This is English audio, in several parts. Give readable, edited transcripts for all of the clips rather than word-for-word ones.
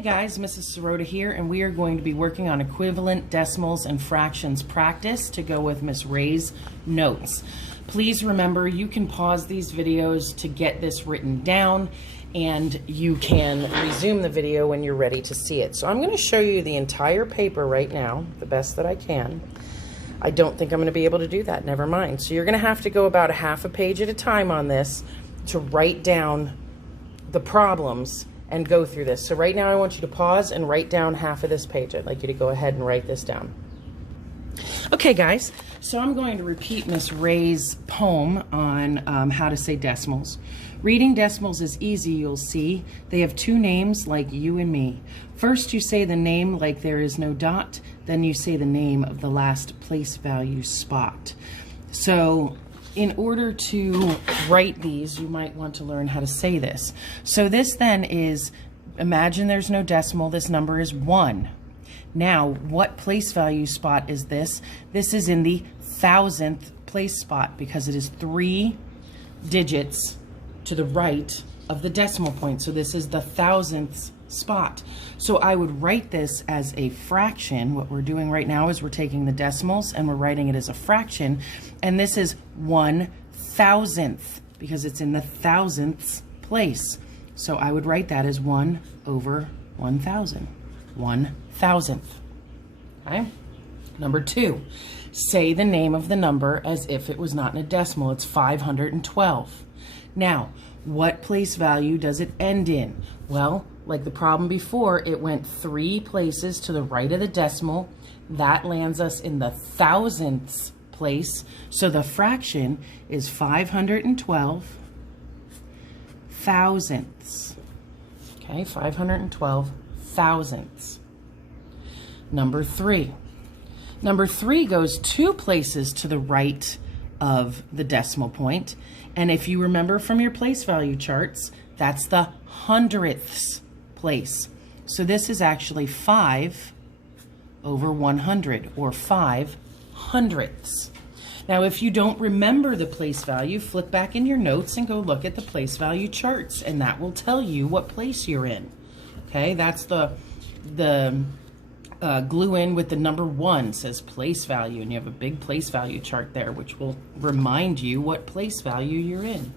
Hey guys, Mrs. Sirota here, and we are going to be working on equivalent decimals and fractions practice to go with Miss Ray's notes. Please remember, you can pause these videos to get this written down, and you can resume the video when you're ready to see it. So I'm going to show you the entire paper right now, the best that I can. I don't think I'm going to be able to do that, never mind. So you're going to have to go about a half a page at a time on this to write down the problems and go through this. So right now I want you to pause and write down half of this page. I'd like you to go ahead and write this down. Okay guys, so I'm going to repeat Miss Ray's poem on how to say decimals. Reading decimals is easy, you'll see. They have two names like you and me. First you say the name like there is no dot, then you say the name of the last place value spot. So in order to write these, you might want to learn how to say this. So this then is, imagine there's no decimal, this number is 1. Now, what place value spot is this? This is in the 1000th place spot because it is 3 digits to the right of the decimal point. So this is the 1000th spot. So I would write this as a fraction. What we're doing right now is we're taking the decimals and we're writing it as a fraction, and this is 1/1000th because it's in the 1000th place. So I would write that as 1 over 1000, 1/1000th. Okay? Number 2, say the name of the number as if it was not in a decimal. It's 512. Now, what place value does it end in? Well, like the problem before, it went 3 places to the right of the decimal. That lands us in the 1000th place. So the fraction is 512 thousandths. Okay, 512 thousandths. Number 3. Number 3 goes 2 places to the right of the decimal point. And if you remember from your place value charts, that's the hundredths place. So this is actually 5 over 100, or 5 hundredths. Now, if you don't remember the place value, flip back in your notes and go look at the place value charts, and that will tell you what place you're in. Okay, that's the glue in with the number 1 says place value, and you have a big place value chart there which will remind you what place value you're in.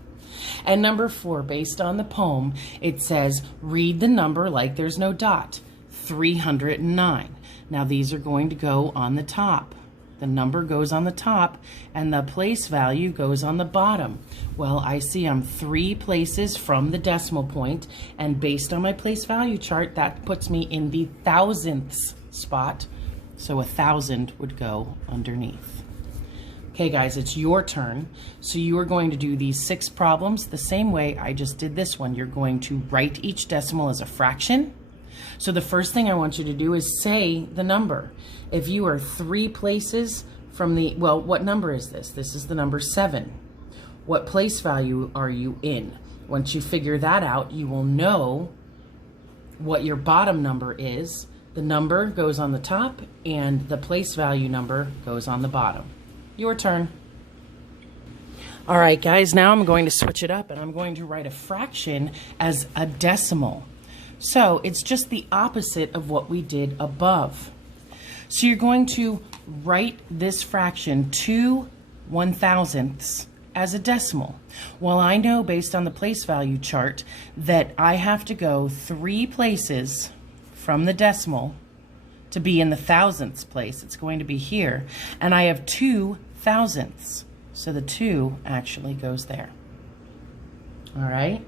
And number 4, based on the poem, it says read the number like there's no dot, 309. Now these are going to go on the top. The number goes on the top and the place value goes on the bottom. Well, I see I'm 3 places from the decimal point, and based on my place value chart, that puts me in the 1000ths spot. So 1000 would go underneath. Okay guys, it's your turn. So you are going to do these 6 problems the same way I just did this one. You're going to write each decimal as a fraction. So the first thing I want you to do is say the number. If you are 3 places from the, well, what number is this? This is the number 7. What place value are you in? Once you figure that out, you will know what your bottom number is. The number goes on the top and the place value number goes on the bottom. Your turn. All right, guys, now I'm going to switch it up and I'm going to write a fraction as a decimal. So it's just the opposite of what we did above. So you're going to write this fraction 2 1/1000ths as a decimal. Well, I know based on the place value chart that I have to go 3 places from the decimal to be in the 1000ths place. It's going to be here. And I have 2 thousandths. So the 2 actually goes there. All right.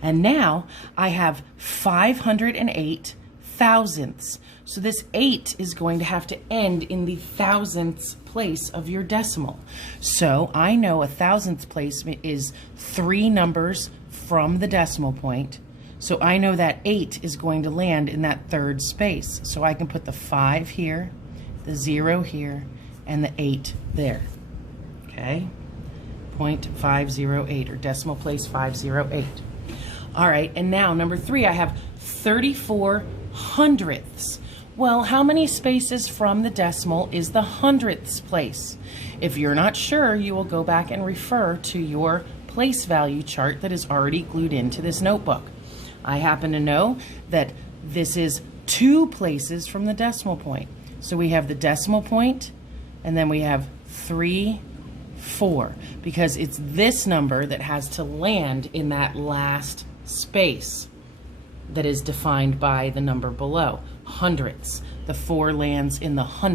And now I have 508 thousandths. So this 8 is going to have to end in the 1000ths place of your decimal. So I know a 1000ths place is 3 numbers from the decimal point. So I know that 8 is going to land in that 3rd space. So I can put the 5 here, the 0 here, and the 8 there. Okay? 0.508, or decimal place 508. All right, and now number 3, I have 34 hundredths. Well, how many spaces from the decimal is the hundredths place? If you're not sure, you will go back and refer to your place value chart that is already glued into this notebook. I happen to know that This is 2 places from the decimal point. So we have the decimal point, and then we have 3, 4, because it's this number that has to land in that last space that is defined by the number below. Hundredths. The 4 lands in the hundredths.